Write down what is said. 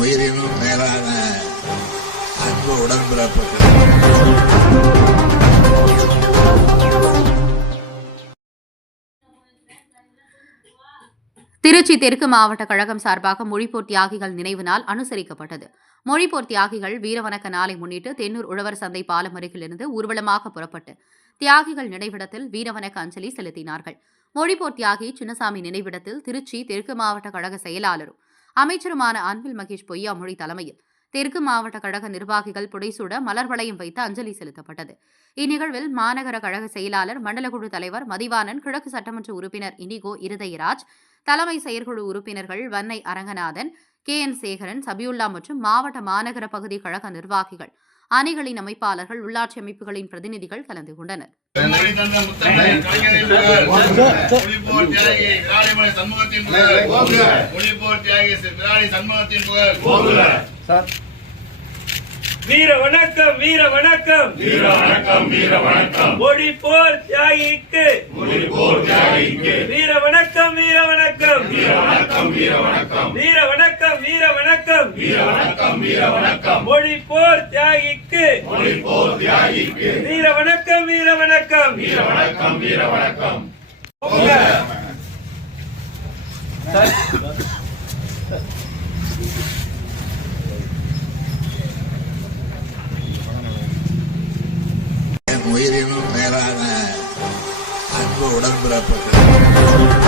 உயிரினும் மேலான அன்பு உடன்பிறப்பு திருச்சி தெற்கு மாவட்ட கழகம் சார்பாக மொழிப்போர் தியாகிகள் நினைவு நாள் அனுசரிக்கப்பட்டது. மொழிப்போர் தியாகிகள் வீரவணக்க நாளை முன்னிட்டு தென்னூர் உழவர் சந்தை பாலம் அருகிலிருந்து ஊர்வலமாக புறப்பட்டு தியாகிகள் நினைவிடத்தில் வீரவணக்க அஞ்சலி செலுத்தினார்கள். மொழிப்போர் தியாகி சின்னசாமி நினைவிடத்தில் திருச்சி தெற்கு மாவட்ட கழக செயலாளரும் அமைச்சருமான அன்பில் மகேஷ் பொய்யாமொழி தலைமையில் தெற்கு மாவட்ட கழக நிர்வாகிகள் புடைசூட மலர் வளையம் வைத்து அஞ்சலி செலுத்தப்பட்டது. இந்நிகழ்வில் மாநகர கழக செயலாளர் மண்டலக்குழு தலைவர் மதிவாணன் கிழக்கு சட்டமன்ற உறுப்பினர் இண்டிகோ இருதயராஜ் தலைமை செயற்குழு உறுப்பினர்கள் வன்னை அரங்கநாதன் கே என் சேகரன் சபியுல்லா மற்றும் மாவட்ட மாநகர பகுதி கழக நிர்வாகிகள். அணிகளின் அமைப்பாளர்கள் உள்ளாட்சி அமைப்புகளின் பிரதிநிதிகள் கலந்து கொண்டனர். வீர வணக்கம் வீர வணக்கம். வீர வணக்கம் வீர வணக்கம் மொழி போர் தியாகிக்கு. மொழி போர் தியாகிக்கு வீர வணக்கம் வீர வணக்கம் வீர வணக்கம். வீர வணக்கம் வீர வணக்கம். வீர வணக்கம். வீர வணக்கம் வீர வணக்கம். மொழி போர் தியாகிக்கு. மொழி போர் தியாகிக்கு. வீர வணக்கம் வீர வணக்கம். வீர வணக்கம் வீர வணக்கம். என் உயிரினும் மேலான அன்பு உடன்பிறப்புகள்